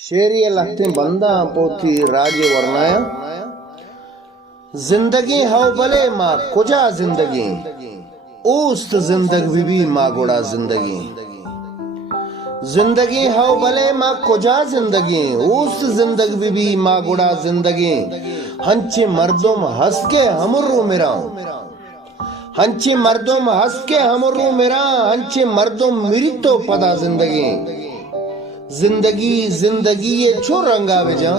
शेरिय लगते बंदा पोथी राजे वर्णाया जिंदगी हाउ भले माँ कुजा जिंदगी उस्त जिंदगी भी माँ गुड़ा जिंदगी जिंदगी हाउ भले माँ कुजा जिंदगी उस्त जिंदगी भी माँ गुड़ा जिंदगी हंचे मर्दों में हंस के हमरू मेरा हंचे मर्दों में हंस के हमरू मेरा हंचे मर्दों मेरी तो पता जिंदगी जिंदगी जिंदगी ये छो रंगा बिजा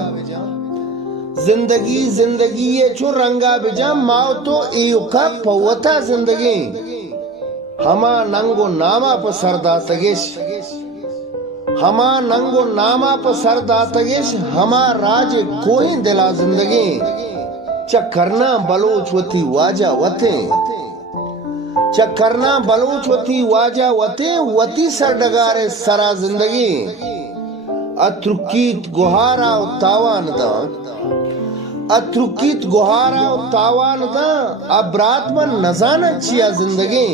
जिंदगी जिंदगी ये छो रंगा बिजा माओ तो एयुका पवता जिंदगी हमा नंगो नामा पर सरदा तगेश हमा नंगो नामा पर सरदा तगेश हमा राज कोई दिला जिंदगी चकरना बलोच वती वाजा वते चकरना बलोच वती वाजा वते वती सरडगारे सरा जिंदगी अत्रुकीत गुहारा तावान दा अत्रुकीत गुहारा तावान दा अब्रातमन नजाना चिया जिंदगी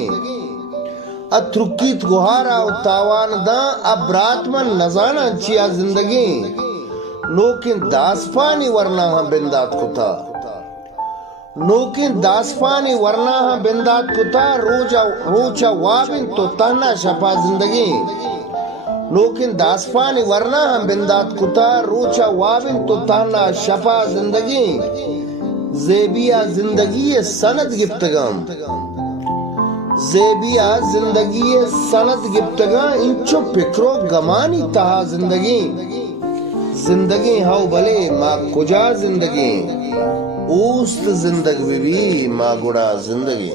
अत्रुकीत गुहारा तावान दा अब्रातमन नजाना चिया जिंदगी नोकिन दासपानी वरना हम बिंदात कुता नोकिन दासपानी वरना हम बिंदात कुता रोचा वाबिन तो तहना शफा जिंदगी नोकिन दासपानी वरना हम बिंदात कुता रोचा वाबिन तो ताना शफा जिंदगी जेबिया जिंदगी सनद गिफ्तगम जेबिया जिंदगी सनद गिफ्तगा इंचो फिक्रो गमानी तहा जिंदगी जिंदगी हाउ भले माँ कुजा जिंदगी उस्त जिंदगी भी माँ गुड़ा जिंदगी।